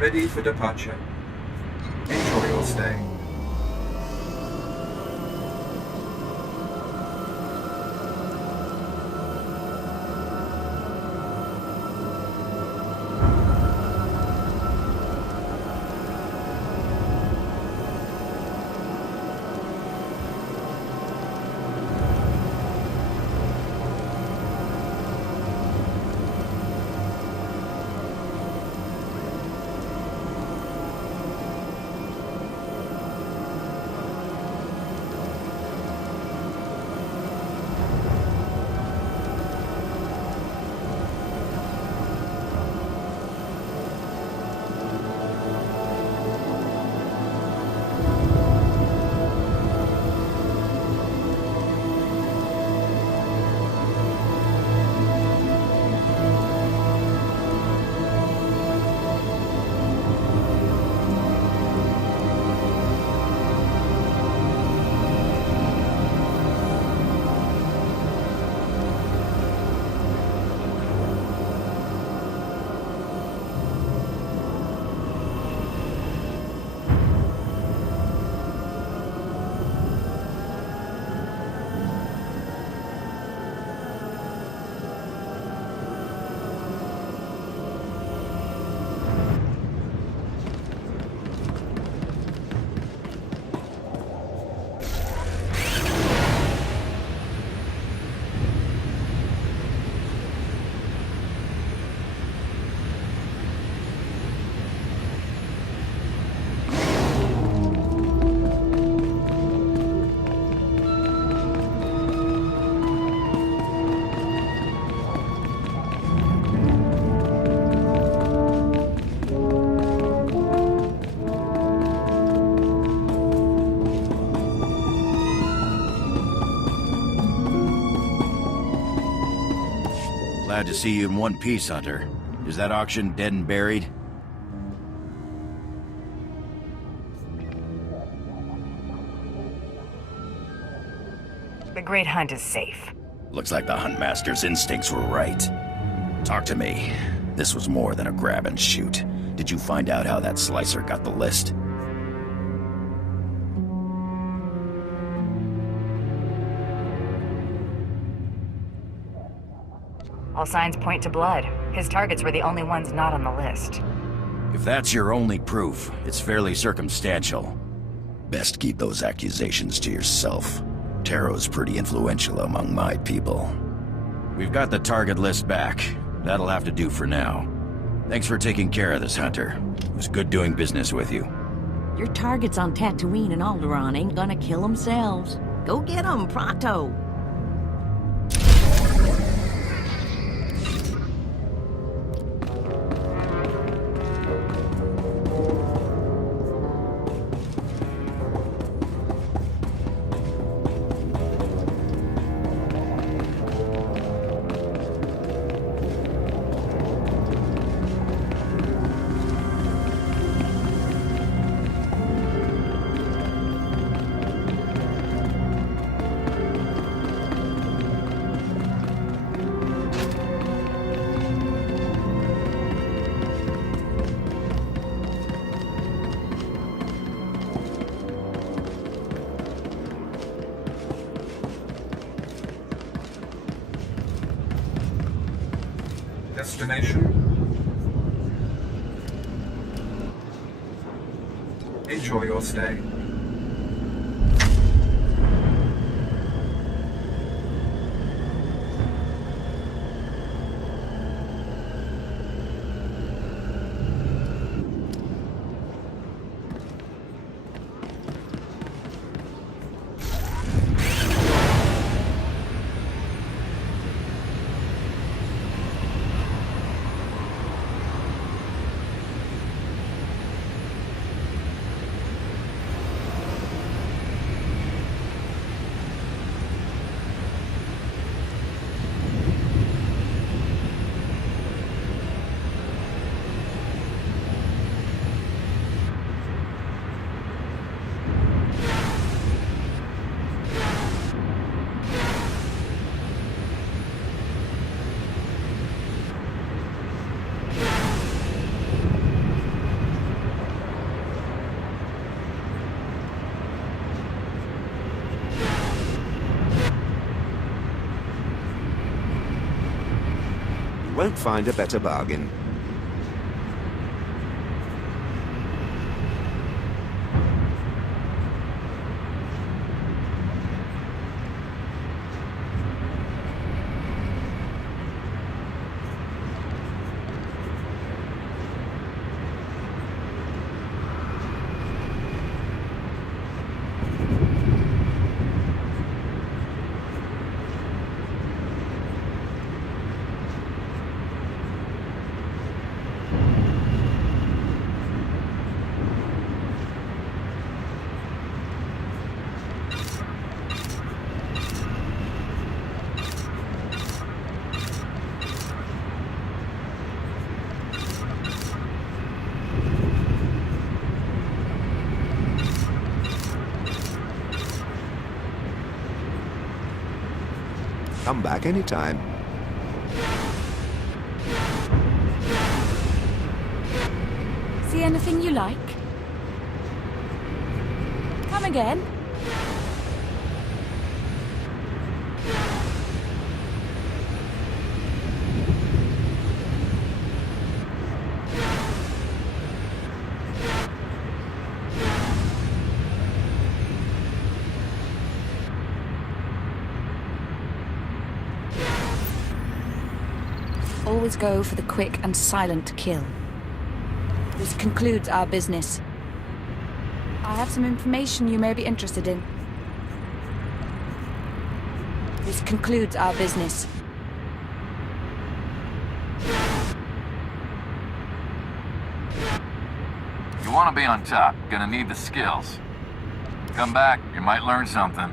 Ready for departure. Enjoy your stay. Glad to see you in one piece, Hunter. Is that auction dead and buried? The Great Hunt is safe. Looks like the Huntmaster's instincts were right. Talk to me. This was more than a grab and shoot. Did you find out how that Slicer got the list? All signs point to blood. His targets were the only ones not on the list. If that's your only proof, it's fairly circumstantial. Best keep those accusations to yourself. Taro's pretty influential among my people. We've got the target list back. That'll have to do for now. Thanks for taking care of this, Hunter. It was good doing business with you. Your targets on Tatooine and Alderaan ain't gonna kill themselves. Go get them, pronto! Destination. Enjoy your stay. won't find a better bargain. Come back anytime. See anything you like? Come again? Always go for the quick and silent kill. This concludes our business. I have some information you may be interested in. This concludes our business. You want to be on top, gonna need the skills. Come back, you might learn something.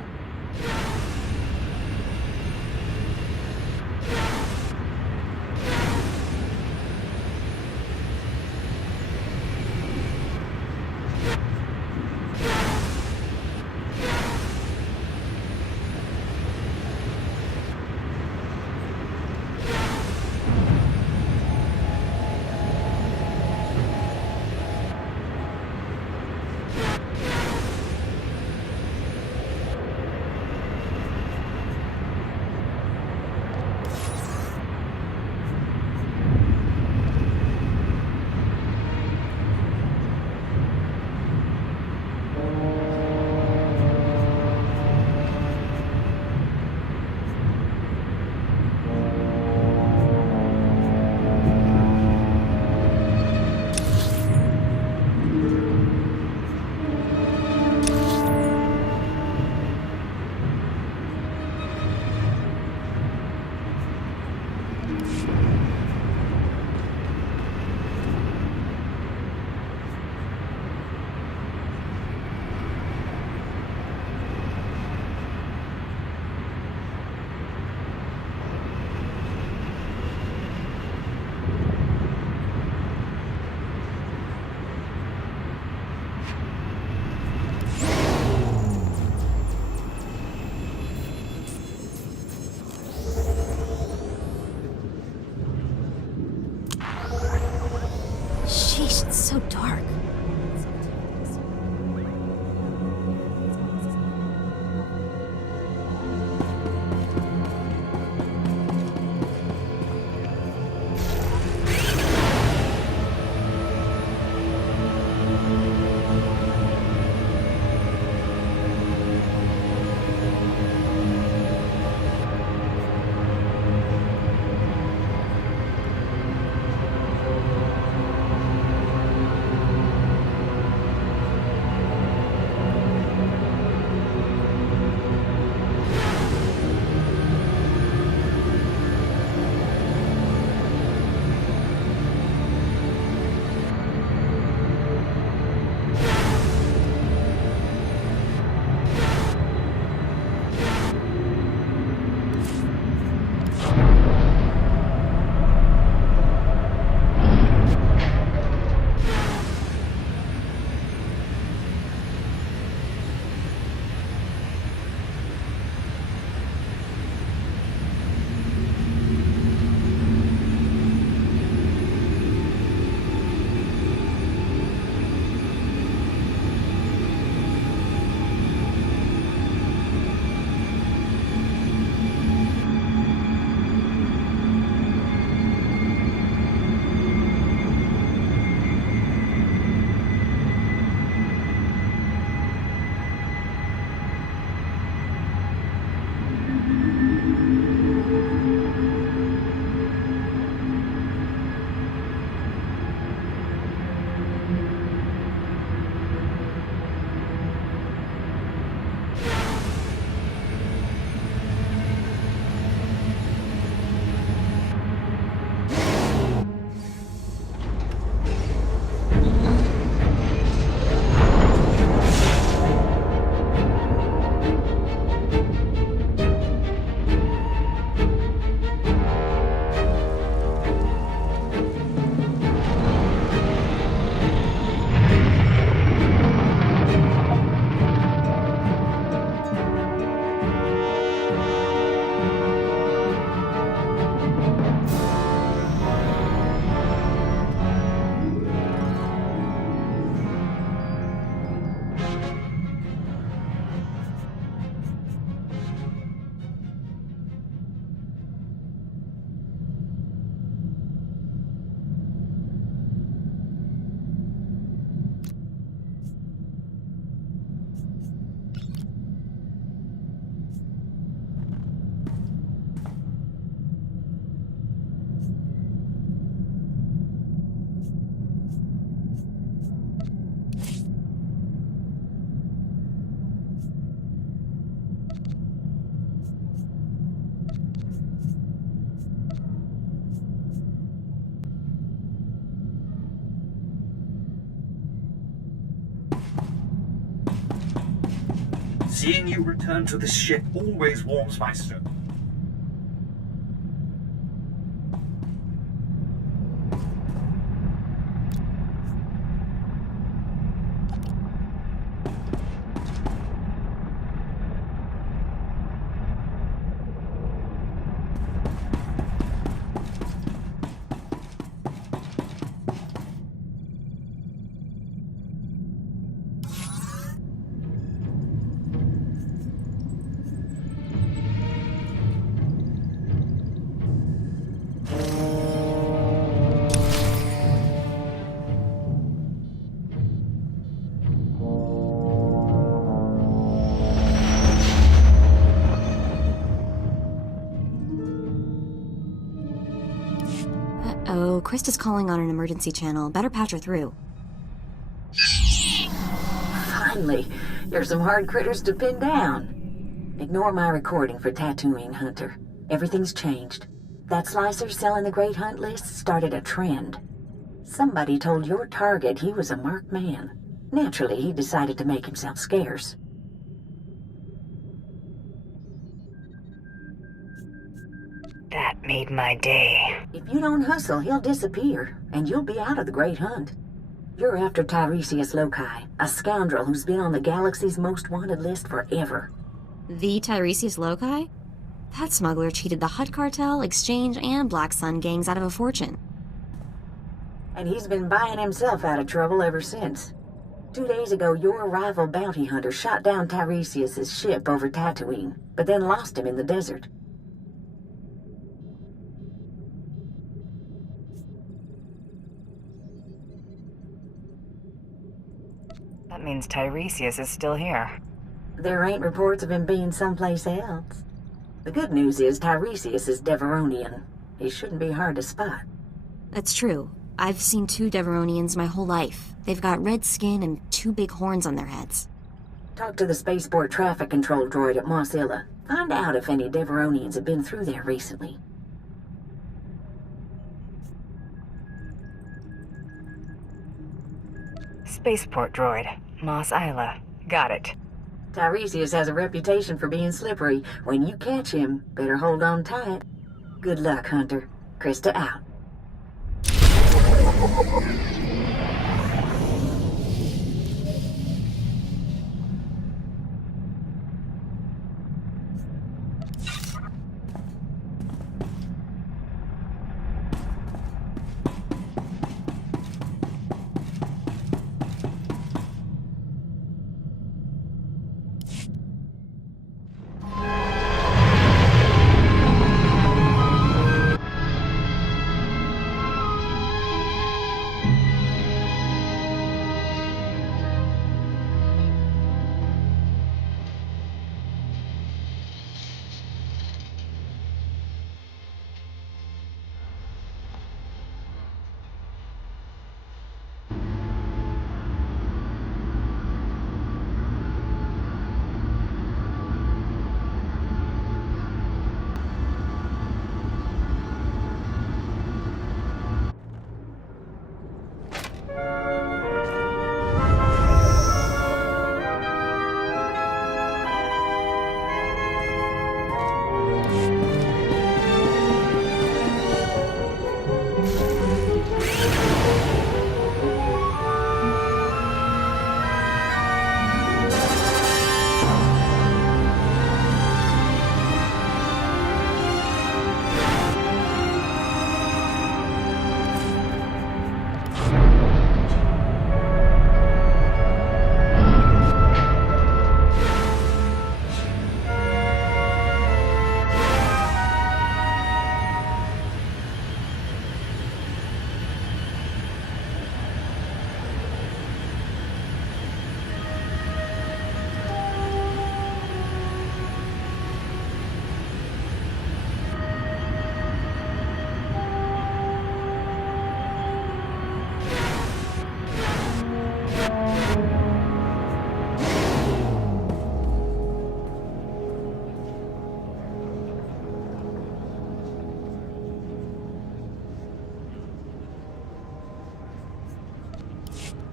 Seeing you return to this ship always warms my stomach. Uh-oh, Krista's calling on an emergency channel. Better patch her through. Finally, there's some hard critters to pin down. Ignore my recording for Tattooing Hunter. Everything's changed. That slicer selling the Great Hunt list started a trend. Somebody told your target he was a marked man. Naturally, he decided to make himself scarce. That made my day. If you don't hustle, he'll disappear, and you'll be out of the Great Hunt. You're after Tiresias Loci, a scoundrel who's been on the galaxy's most wanted list forever. The Tiresias Loci? That smuggler cheated the Hutt Cartel, Exchange, and Black Sun gangs out of a fortune. And he's been buying himself out of trouble ever since. 2 days ago, your rival bounty hunter shot down Tiresias' ship over Tatooine, but then lost him in the desert. That means Tiresias is still here. There ain't reports of him being someplace else. The good news is Tiresias is Deveronian. He shouldn't be hard to spot. That's true. I've seen 2 Deveronians my whole life. They've got red skin and 2 big horns on their heads. Talk to the spaceport traffic control droid at Mos Illa. Find out if any Deveronians have been through there recently. Spaceport droid. Mos Isla. Got it. Tiresias has a reputation for being slippery. When you catch him, better hold on tight. Good luck, Hunter. Krista out.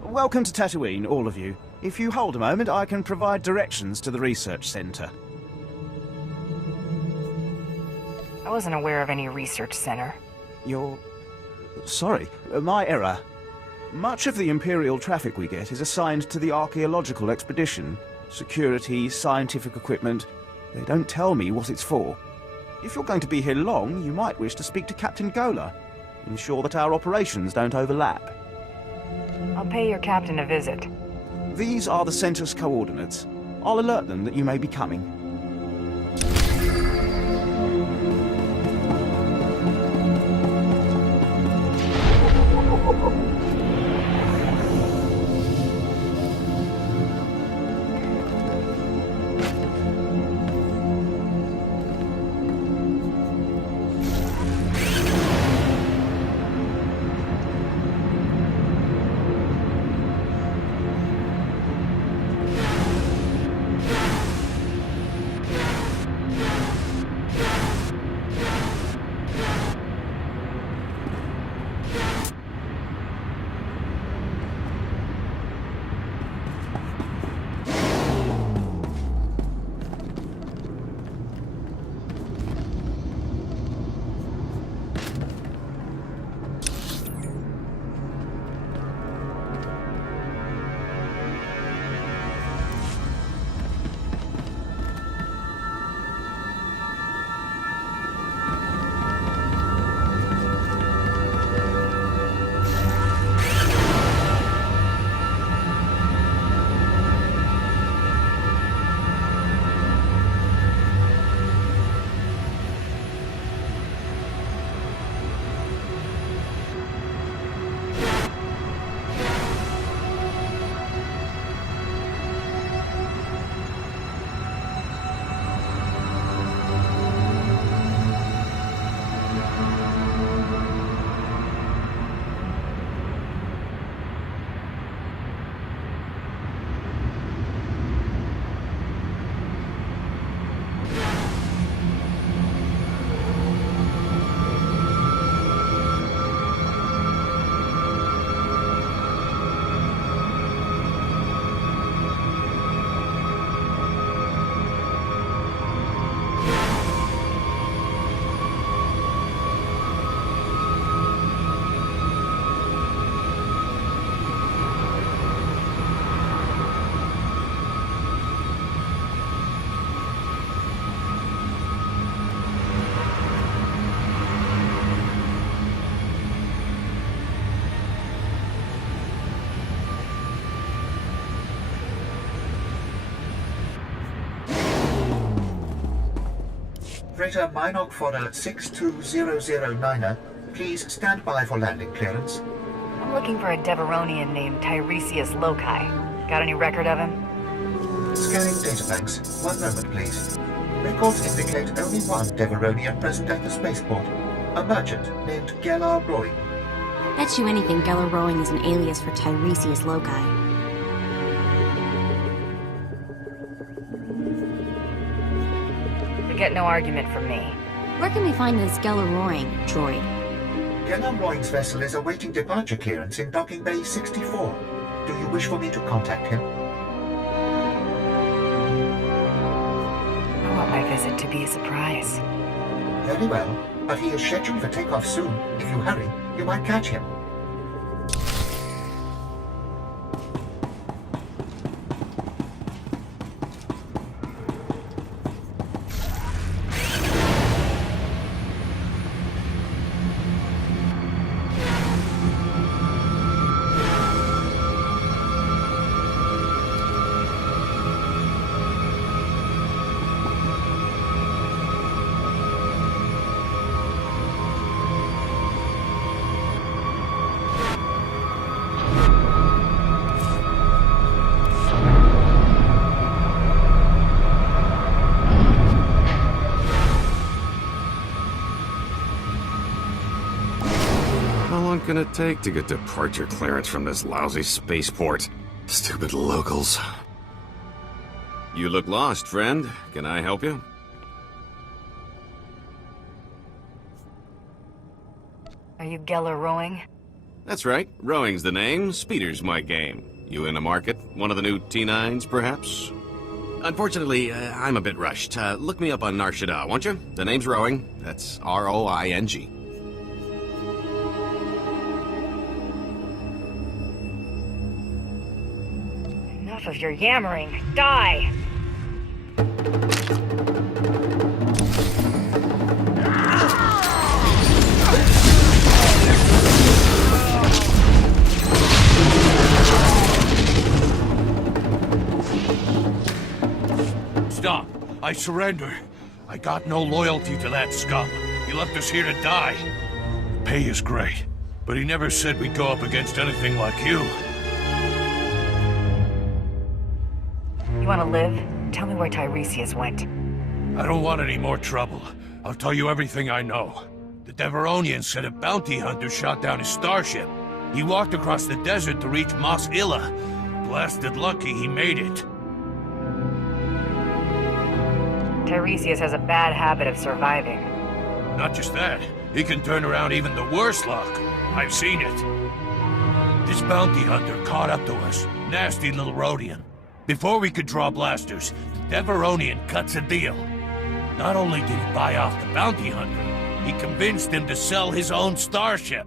Welcome to Tatooine, all of you. If you hold a moment, I can provide directions to the research center. I wasn't aware of any research center. You're... sorry, my error. Much of the Imperial traffic we get is assigned to the archaeological expedition. Security, scientific equipment. They don't tell me what it's for. If you're going to be here long, you might wish to speak to Captain Gola. Ensure that our operations don't overlap. I'll pay your captain a visit. These are the center's coordinates. I'll alert them that you may be coming. Freighter Minok Fodder 62009er, please stand by for landing clearance. I'm looking for a Deveronian named Tiresias Loci. Got any record of him? Scanning databanks. One moment, please. Records indicate only one Deveronian present at the spaceport. A merchant named Gellar Roy. Bet you anything Gellar Rowing is an alias for Tiresias Loci. You get no argument from me. Where can we find this Gellar Roaring droid? Gellar Roy's vessel is awaiting departure clearance in Docking Bay 64. Do you wish for me to contact him? I want my visit to be a surprise. Very well, but he is scheduled for takeoff soon. If you hurry, you might catch him. Gonna take to get departure clearance from this lousy spaceport. Stupid locals. You look lost, friend. Can I help you? Are you Gellar Rowing? That's right. Rowing's the name. Speeder's my game. You in the market? One of the new T9s, perhaps? Unfortunately, I'm a bit rushed. Look me up on Nar Shaddaa, won't you? The name's Rowing. That's R-O-I-N-G. Enough of your yammering. Die! Stop. I surrender. I got no loyalty to that scum. He left us here to die. Pay is great, but he never said we'd go up against anything like you. You want to live? Tell me where Tiresias went. I don't want any more trouble. I'll tell you everything I know. The Deveronian said a bounty hunter shot down his starship. He walked across the desert to reach Mos Illa. Blasted lucky he made it. Tiresias has a bad habit of surviving. Not just that, he can turn around even the worst luck. I've seen it. This bounty hunter caught up to us. Nasty little Rhodian. Before we could draw blasters, the Deveronian cuts a deal. Not only did he buy off the bounty hunter, he convinced him to sell his own starship.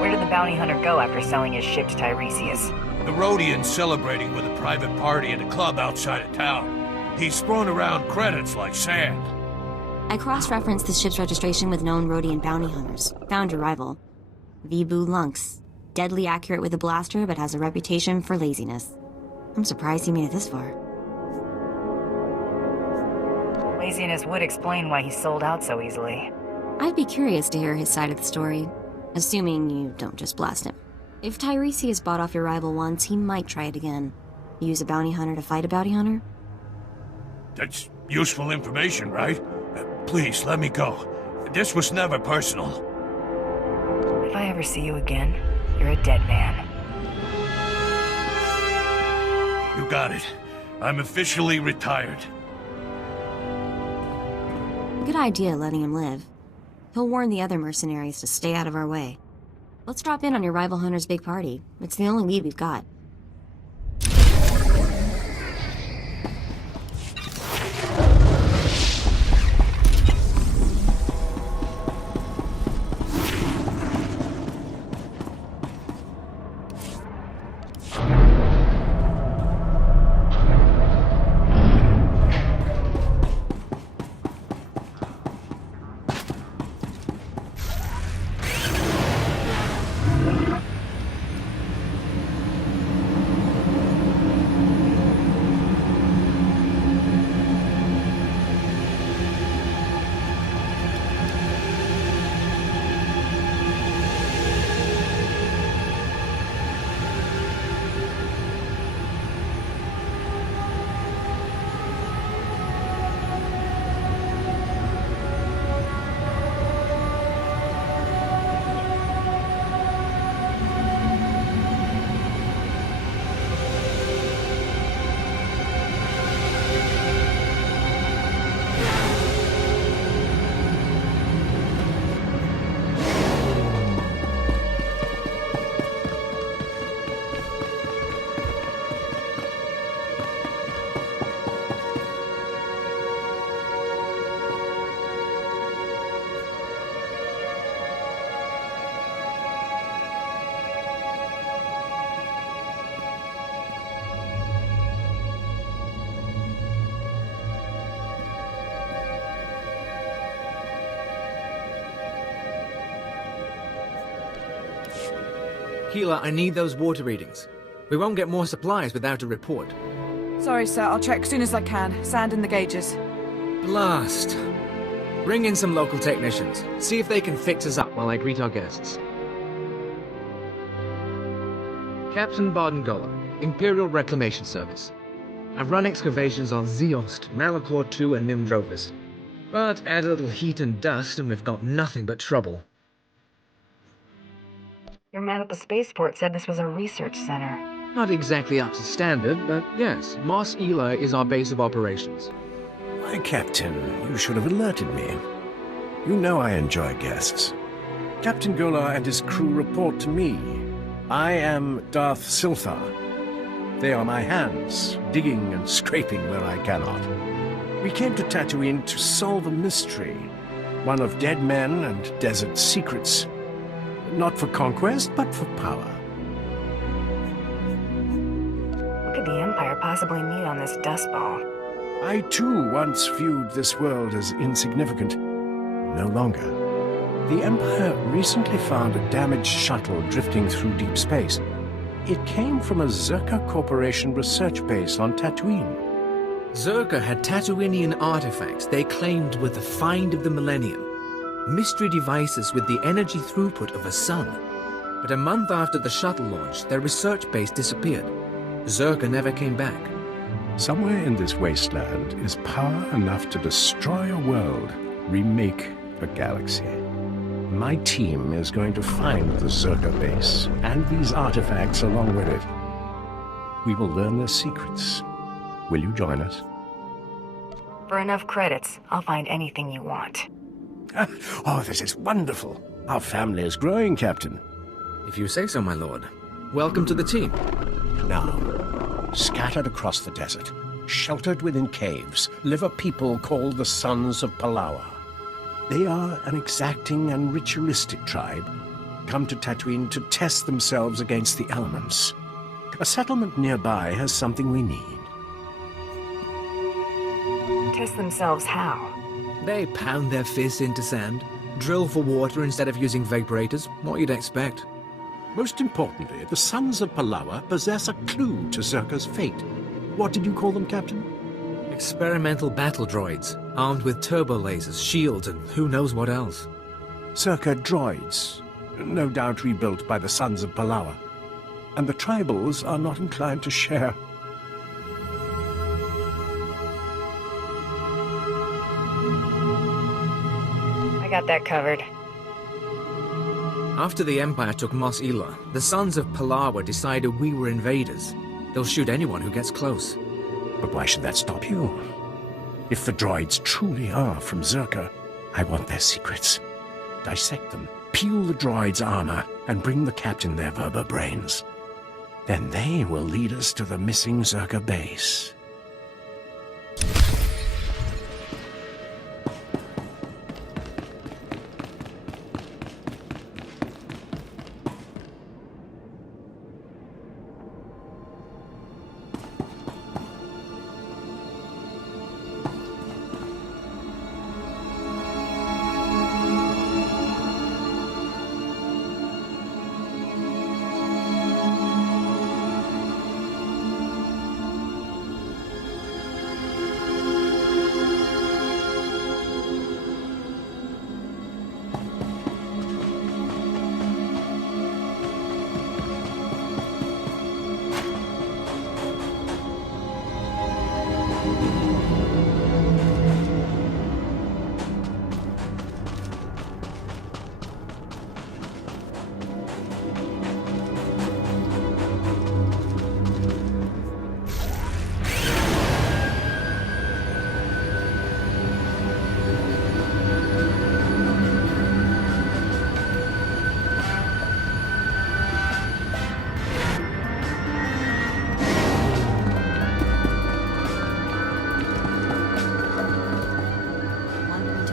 Where did the bounty hunter go after selling his ship to Tiresias? The Rhodian's celebrating with a private party at a club outside of town. He's thrown around credits like sand. I cross-referenced the ship's registration with known Rhodian bounty hunters. Found your rival. Vibhu Lunx. Deadly accurate with a blaster, but has a reputation for laziness. I'm surprised he made it this far. Laziness would explain why he sold out so easily. I'd be curious to hear his side of the story, assuming you don't just blast him. If Tiresias bought off your rival once, he might try it again. Use a bounty hunter to fight a bounty hunter? That's useful information, right? Please, let me go. This was never personal. If I ever see you again, you're a dead man. You got it. I'm officially retired. Good idea letting him live. He'll warn the other mercenaries to stay out of our way. Let's drop in on your rival hunter's big party. It's the only lead we've got. Keeler, I need those water readings. We won't get more supplies without a report. Sorry, sir. I'll check as soon as I can. Sand in the gauges. Blast. Bring in some local technicians. See if they can fix us up while I greet our guests. Captain Barden Goller, Imperial Reclamation Service. I've run excavations on Zeost, Malachor II, and Nimdrovus. But add a little heat and dust and we've got nothing but trouble. Your man at the spaceport said this was a research center. Not exactly up to standard, but yes, Mos Illa is our base of operations. My captain, you should have alerted me. You know I enjoy guests. Captain Golar and his crew report to me. I am Darth Silthar. They are my hands, digging and scraping where I cannot. We came to Tatooine to solve a mystery, one of dead men and desert secrets. Not for conquest, but for power. What could the Empire possibly need on this dust ball? I too once viewed this world as insignificant. No longer. The Empire recently found a damaged shuttle drifting through deep space. It came from a Zerka Corporation research base on Tatooine. Zerka had Tatooinian artifacts they claimed were the find of the millennium. Mystery devices with the energy throughput of a sun. But a month after the shuttle launch, their research base disappeared. Zerka never came back. Somewhere in this wasteland is power enough to destroy a world, remake a galaxy. My team is going to find the Zerka base, and these artifacts along with it. We will learn their secrets. Will you join us? For enough credits, I'll find anything you want. Oh, this is wonderful. Our family is growing, Captain. If you say so, my lord. Welcome to the team. Now, scattered across the desert, sheltered within caves, live a people called the Sons of Palawa. They are an exacting and ritualistic tribe, come to Tatooine to test themselves against the elements. A settlement nearby has something we need. Test themselves how? They pound their fists into sand, drill for water instead of using vaporators, what you'd expect. Most importantly, the Sons of Palawa possess a clue to Zerka's fate. What did you call them, Captain? Experimental battle droids, armed with turbo lasers, shields, and who knows what else. Zerka droids, no doubt rebuilt by the Sons of Palawa. And the tribals are not inclined to share. I got that covered. After the Empire took Mos Ela, the Sons of Palawa decided we were invaders. They'll shoot anyone who gets close. But why should that stop you? If the droids truly are from Zerka, I want their secrets. Dissect them, peel the droids' armor, and bring the captain their Verba brains. Then they will lead us to the missing Zerka base.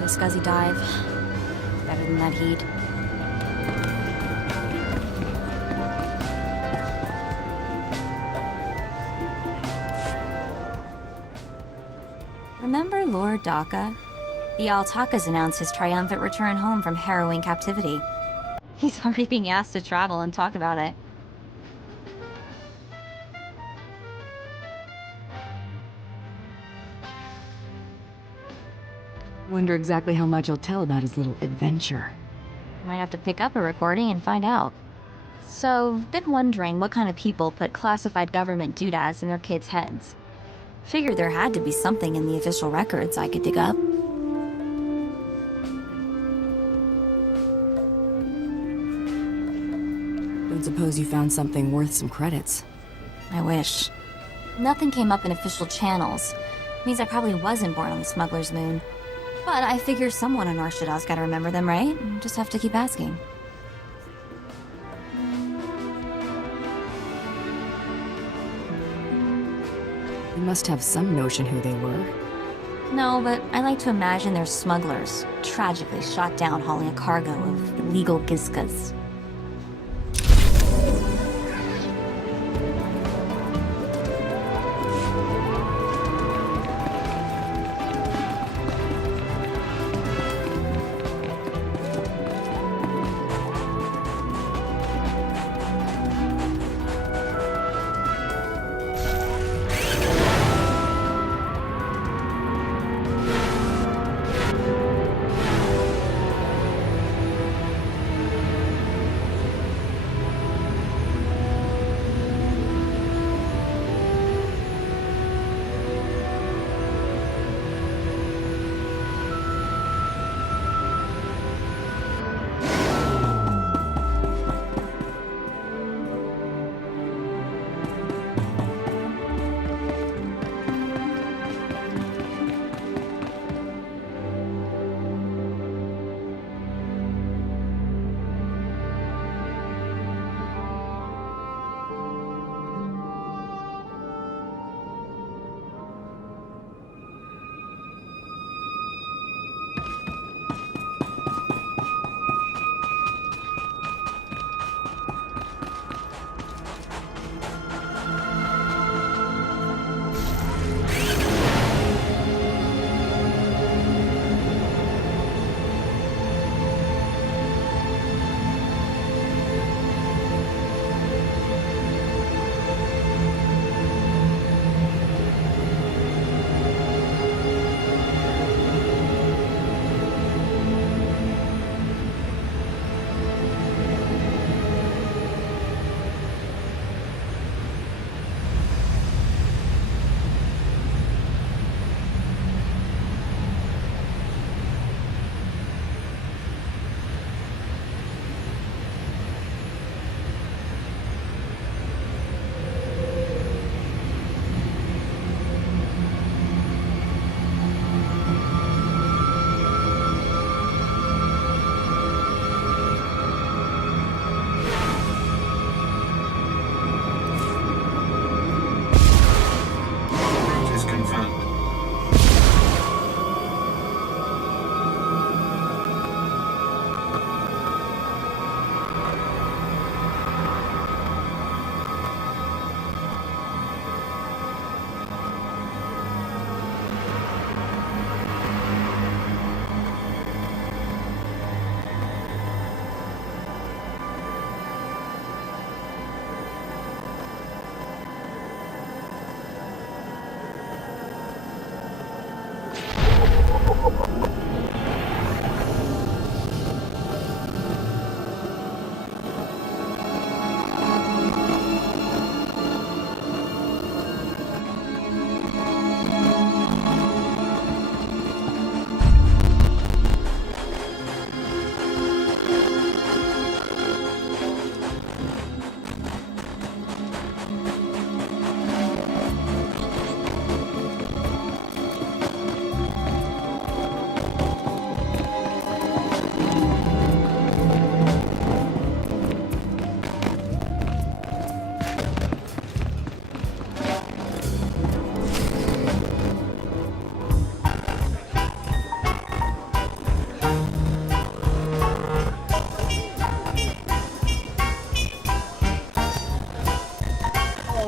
Scuzzy dive. Better than that heat. Remember Lord Daka? The Altakas announced his triumphant return home from harrowing captivity. He's already being asked to travel and talk about it. Wonder exactly how much he'll tell about his little adventure. Might have to pick up a recording and find out. So, been wondering what kind of people put classified government doodads in their kids' heads. Figured there had to be something in the official records I could dig up. Don't suppose you found something worth some credits. I wish. Nothing came up in official channels. Means I probably wasn't born on the smuggler's moon. But I figure someone on Nar Shaddaa's gotta remember them, right? Just have to keep asking. You must have some notion who they were. No, but I like to imagine they're smugglers, tragically shot down hauling a cargo of illegal Gizkas.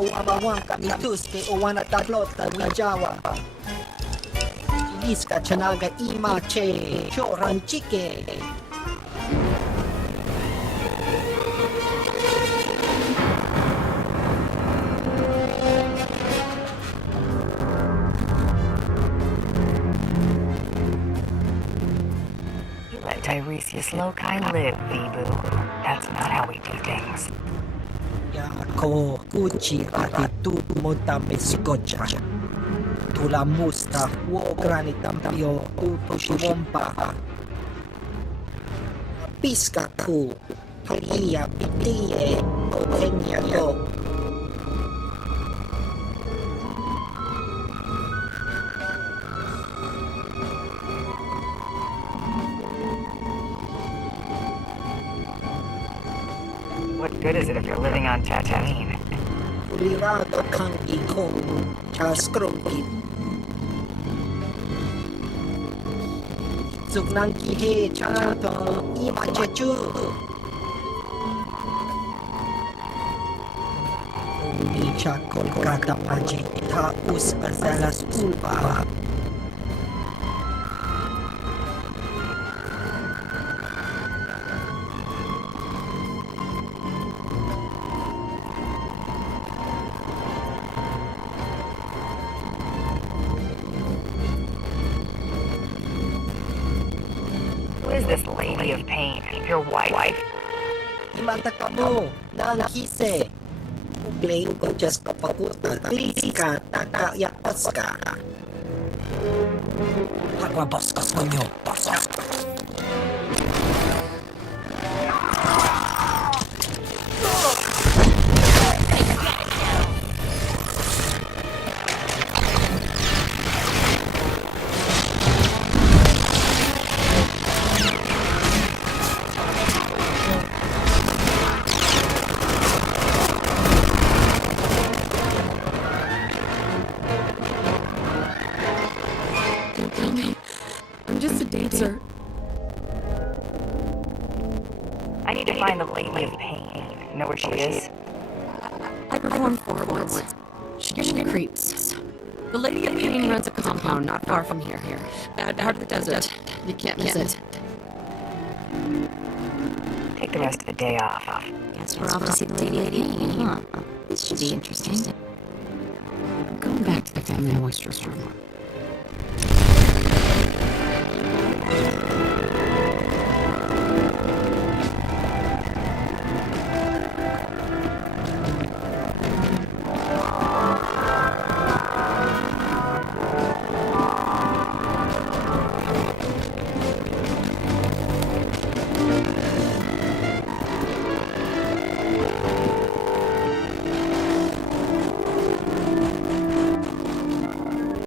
Wawawangka mituste o wana taglota wijawa. Iliska chanaga imache choranchike. You let Tiresias Loci live, Vibu. That's not how we do things. Ko kuchi ati tu motame skocha. Tula musta wo granitampio tuto shiwompa. Piska ku. Halia pitie. Otenya yo. good is it if you're living on Tatooine? Ulirado kang ikong Chaskrokit. Sugnang kihe chanato imachachu. Umicha Kolkata Paji Taus Azalas Ulpa. Who is this Lady of Pain? Your wife? Imanta ka mo, nangkise. Ugleng ko just kapakuta, klisi ka, nakayapas ka. Pagwabaskas mo nyo, baskas. I'm just a dancer. I need to find the Lady of Pain. Know where she is? I perform forwards. She gives me creeps. The Lady of Pain runs a compound not far from here. Bad part of the desert. You can't miss it. Take the rest of the day off. Guess we're off to see the Lady of Pain, huh? This should be interesting. I'm going back to the family oyster room.